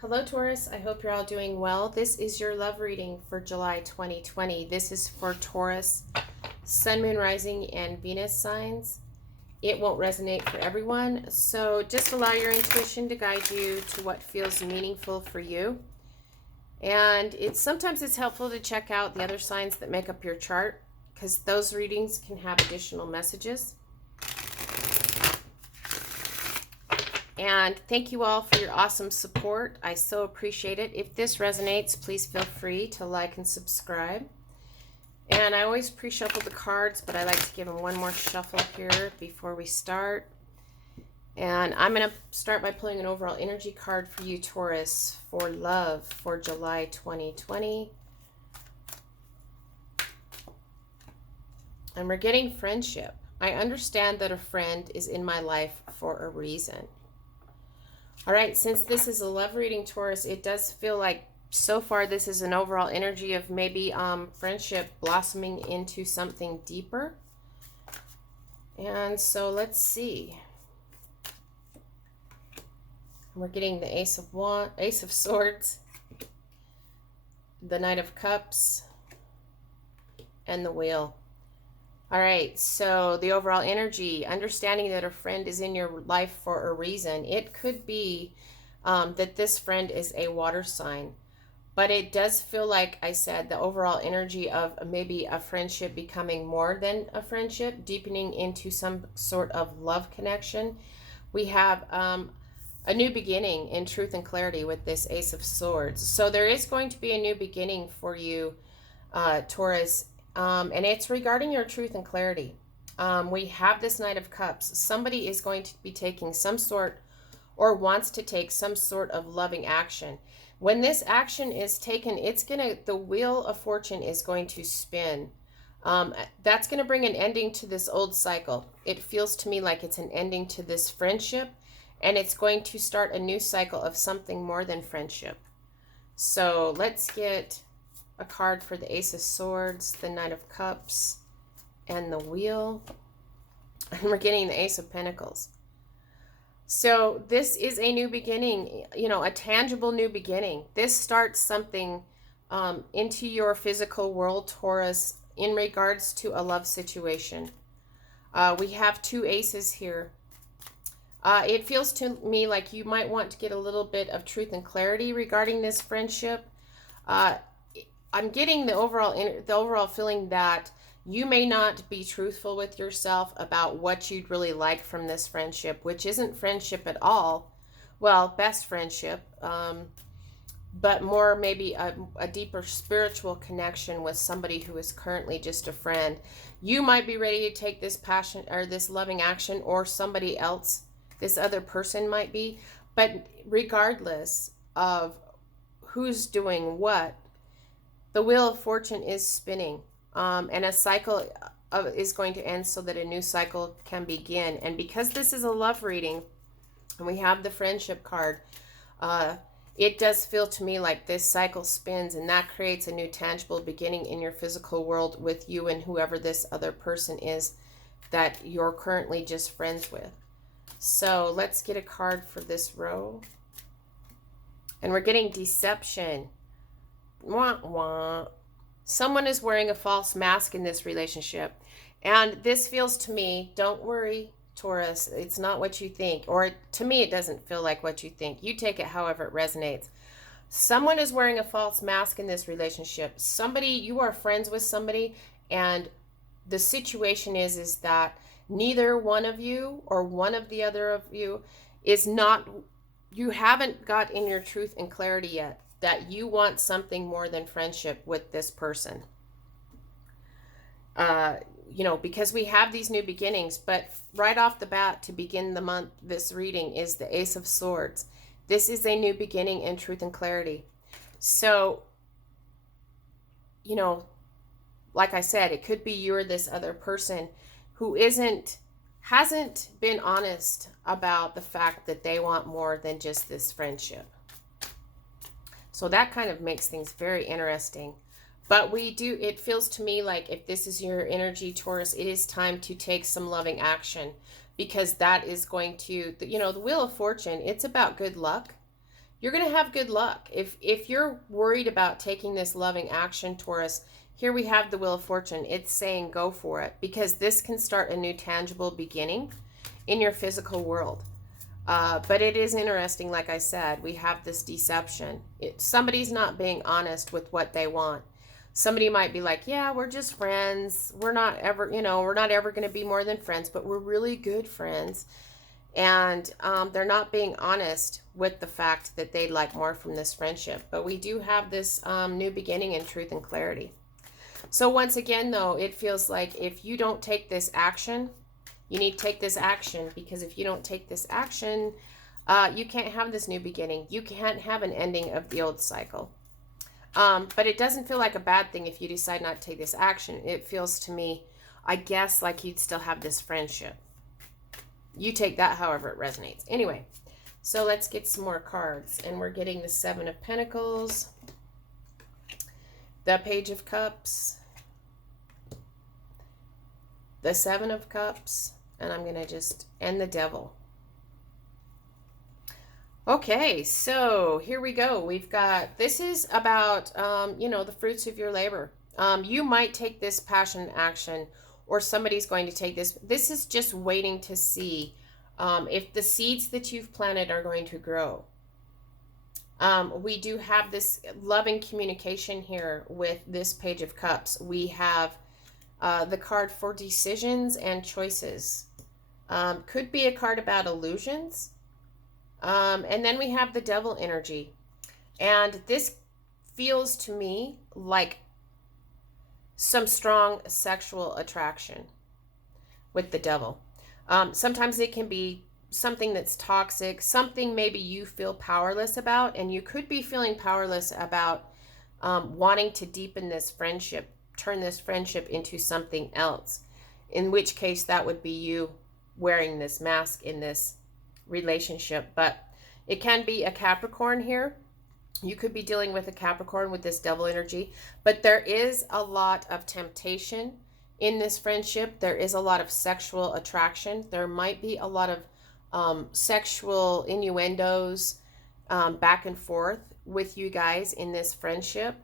Hello, Taurus. I hope you're all doing well. This is your love reading for July 2020. This is for Taurus, Sun, Moon, Rising, and Venus signs. It won't resonate for everyone, so just allow your intuition to guide you to what feels meaningful for you. And sometimes it's helpful to check out the other signs that make up your chart, because those readings can have additional messages. And thank you all for your awesome support. I so appreciate it. If this resonates, please feel free to like and subscribe. And I always pre-shuffle the cards, but I like to give them one more shuffle here before we start. And I'm going to start by pulling an overall energy card for you, Taurus, for love for July 2020. And we're getting friendship. I understand that a friend is in my life for a reason. All right, since this is a love reading, Taurus, it does feel like so far this is an overall energy of maybe friendship blossoming into something deeper. And so let's see. We're getting the Ace of Swords, the Knight of Cups, and the Wheel. All right, so the overall energy, understanding that a friend is in your life for a reason. It could be that this friend is a water sign, but it does feel like I said the overall energy of maybe a friendship becoming more than a friendship, deepening into some sort of love connection. We have a new beginning in truth and clarity with this Ace of Swords. So there is going to be a new beginning for you, Taurus. And it's regarding your truth and clarity. We have this Knight of Cups. Somebody is going to be taking some sort or wants to take some sort of loving action. When this action is taken, the Wheel of Fortune is going to spin. That's going to bring an ending to this old cycle. It feels to me like it's an ending to this friendship, and it's going to start a new cycle of something more than friendship. So let's get a card for the Ace of Swords, the Knight of Cups, and the Wheel. And we're getting the Ace of Pentacles. So this is a new beginning, a tangible new beginning. This starts something into your physical world, Taurus, in regards to a love situation. We have two aces here. It feels to me like you might want to get a little bit of truth and clarity regarding this friendship. I'm getting the overall feeling that you may not be truthful with yourself about what you'd really like from this friendship, which isn't friendship at all. Well, best friendship, but more maybe a deeper spiritual connection with somebody who is currently just a friend. You might be ready to take this passion or this loving action, or somebody else, this other person might be. But regardless of who's doing what, the Wheel of Fortune is spinning, and a cycle is going to end so that a new cycle can begin. And because this is a love reading, and we have the friendship card, it does feel to me like this cycle spins, and that creates a new tangible beginning in your physical world with you and whoever this other person is that you're currently just friends with. So let's get a card for this row. And we're getting Deception. Wah, wah. Someone is wearing a false mask in this relationship. And this feels to me, don't worry, Taurus, it's not what you think. Or to me, it doesn't feel like what you think. You take it however it resonates. Someone is wearing a false mask in this relationship. You are friends with somebody, and the situation is that neither one of you or one of the other of you you haven't got in your truth and clarity yet, that you want something more than friendship with this person. Because we have these new beginnings, but right off the bat, to begin the month, this reading is the Ace of Swords. This is a new beginning in truth and clarity. So, like I said, it could be you or this other person who hasn't been honest about the fact that they want more than just this friendship. So that kind of makes things very interesting. But it feels to me like if this is your energy, Taurus, it is time to take some loving action, because that is going to, the Wheel of Fortune, it's about good luck. you're going to have good luck. If you're worried about taking this loving action, Taurus, here we have the Wheel of Fortune. It's saying go for it, because this can start a new tangible beginning in your physical world. But it is interesting, like I said, we have this deception. Somebody's not being honest with what they want. Somebody might be like, yeah, we're just friends. We're not ever, we're not ever going to be more than friends, but we're really good friends. And they're not being honest with the fact that they'd like more from this friendship. But we do have this new beginning in truth and clarity. So once again, though, it feels like if you don't take this action, you need to take this action, because if you don't take this action, you can't have this new beginning. You can't have an ending of the old cycle. But it doesn't feel like a bad thing if you decide not to take this action. It feels to me, I guess, like you'd still have this friendship. You take that however it resonates. Anyway, so let's get some more cards. And we're getting the Seven of Pentacles, the Page of Cups, the Seven of Cups, and I'm going to just end the Devil. Okay, so here we go. We've got, this is about, the fruits of your labor. You might take this passion action, or somebody's going to take this. This is just waiting to see if the seeds that you've planted are going to grow. We do have this loving communication here with this Page of Cups. We have the card for decisions and choices. Could be a card about illusions. And then we have the Devil energy. And this feels to me like some strong sexual attraction with the Devil. Sometimes it can be something that's toxic, something maybe you feel powerless about, and you could be feeling powerless about wanting to deepen this friendship, turn this friendship into something else, in which case that would be you wearing this mask in this relationship. But it can be a Capricorn here. You could be dealing with a Capricorn with this Devil energy, but there is a lot of temptation in this friendship. There is a lot of sexual attraction. There might be a lot of sexual innuendos back and forth with you guys in this friendship.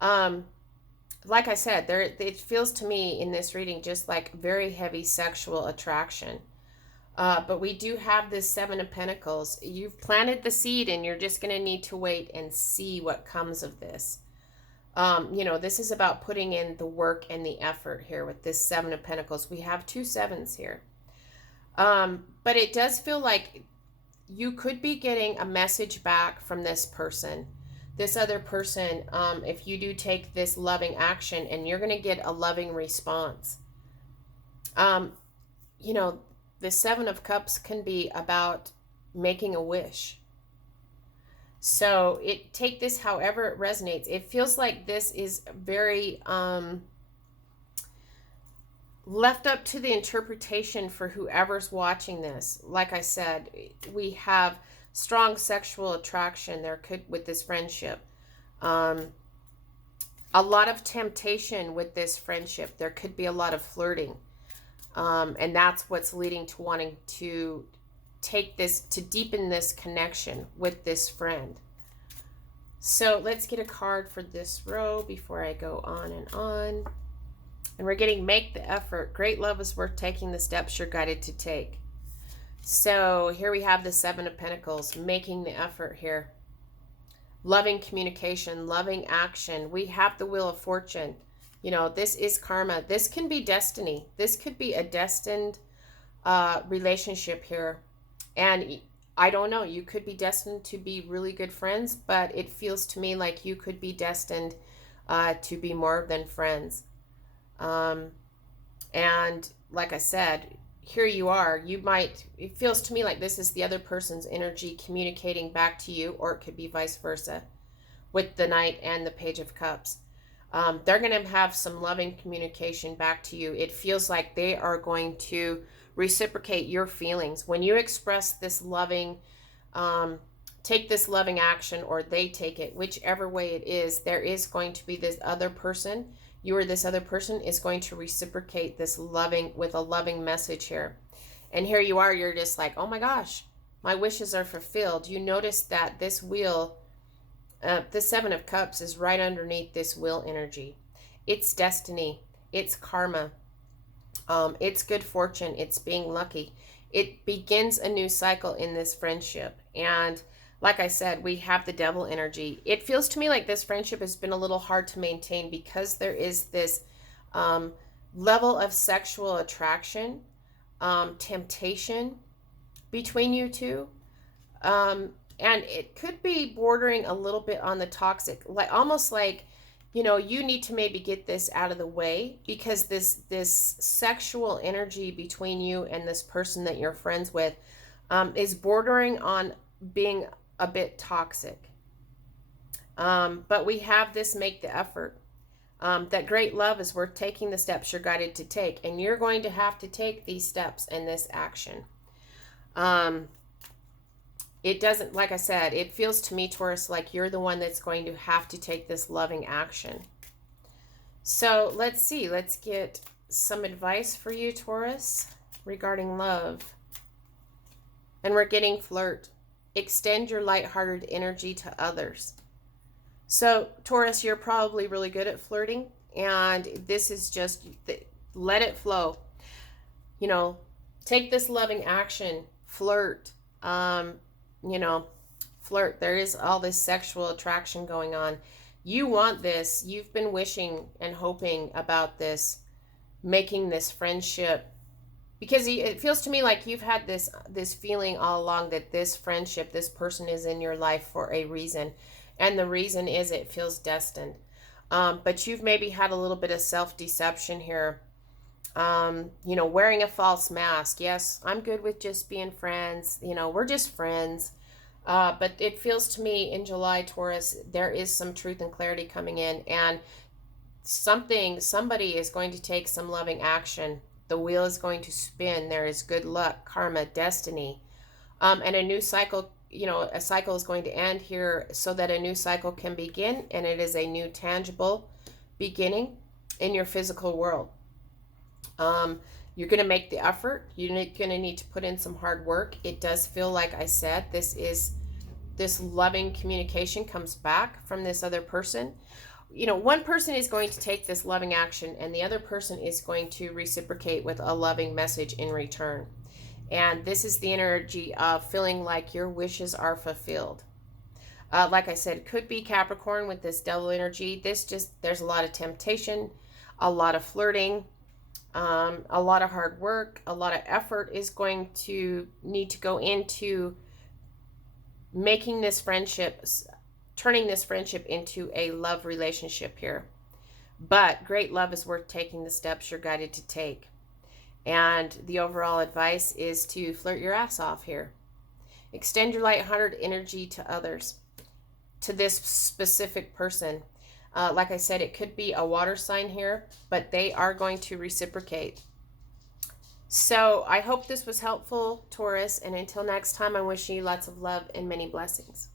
Like I said, it feels to me in this reading just like very heavy sexual attraction. But we do have this Seven of Pentacles. You've planted the seed, and you're just going to need to wait and see what comes of this. This is about putting in the work and the effort here with this Seven of Pentacles. We have two sevens here. But it does feel like you could be getting a message back from this person. This other person, if you do take this loving action, and you're going to get a loving response. The Seven of Cups can be about making a wish. So take this however it resonates. It feels like this is very left up to the interpretation for whoever's watching this. Like I said, we have strong sexual attraction there with this friendship. A lot of temptation with this friendship. There could be a lot of flirting. And that's what's leading to wanting to take this, to deepen this connection with this friend. So let's get a card for this row before I go on and on. And we're getting make the effort. Great love is worth taking the steps you're guided to take. So here we have the Seven of Pentacles, making the effort here. Loving communication, loving action. We have the Wheel of Fortune. This is karma. This can be destiny. This could be a destined relationship here. And I don't know, you could be destined to be really good friends, but it feels to me like you could be destined to be more than friends. And like I said, here you are. It feels to me like this is the other person's energy communicating back to you, or it could be vice versa with the Knight and the Page of Cups. They're going to have some loving communication back to you. It feels like they are going to reciprocate your feelings. When you express this loving, take this loving action, or they take it, whichever way it is, there is going to be this other person. You or this other person is going to reciprocate this loving with a loving message here. And here you are, you're just like, oh my gosh, My wishes are fulfilled. You notice that this wheel, the Seven of Cups, is right underneath this wheel energy. It's destiny. It's karma. It's good fortune. It's being lucky. It begins a new cycle in this friendship. And like I said, we have the devil energy. It feels to me like this friendship has been a little hard to maintain because there is this level of sexual attraction, temptation between you two. And it could be bordering a little bit on the toxic, like almost like, you know, you need to maybe get this out of the way because this sexual energy between you and this person that you're friends with is bordering on being a bit toxic. But we have this make the effort. That great love is worth taking the steps you're guided to take, and you're going to have to take these steps and this action. It doesn't, like I said, it feels to me, Taurus, like you're the one that's going to have to take this loving action. So let's see. Let's get some advice for you, Taurus, regarding love. And we're getting flirt. Extend your lighthearted energy to others. So, Taurus, you're probably really good at flirting. And this is just, let it flow. You know, take this loving action. Flirt. You know, flirt. There is all this sexual attraction going on. You want this. You've been wishing and hoping about this, making this friendship, because it feels to me like you've had this feeling all along that this friendship, this person is in your life for a reason, and the reason is it feels destined. But you've maybe had a little bit of self-deception here. You know, wearing a false mask. Yes, I'm good with just being friends. You know, we're just friends. But it feels to me in July, Taurus, there is some truth and clarity coming in, and somebody is going to take some loving action. The wheel is going to spin. There is good luck, karma, destiny, and a new cycle. You know, a cycle is going to end here so that a new cycle can begin, and it is a new tangible beginning in your physical world. You're going to make the effort. You're going to need to put in some hard work. It does feel like I said, this loving communication comes back from this other person. You know, one person is going to take this loving action and the other person is going to reciprocate with a loving message in return. And this is the energy of feeling like your wishes are fulfilled. Like I said, it could be Capricorn with this devil energy. There's a lot of temptation, a lot of flirting, a lot of hard work, a lot of effort is going to need to go into making this friendship, turning this friendship into a love relationship here. But great love is worth taking the steps you're guided to take. And the overall advice is to flirt your ass off here. Extend your lighthearted energy to others, to this specific person. Like I said, it could be a water sign here, but they are going to reciprocate. So I hope this was helpful, Taurus. And until next time, I'm wishing you lots of love and many blessings.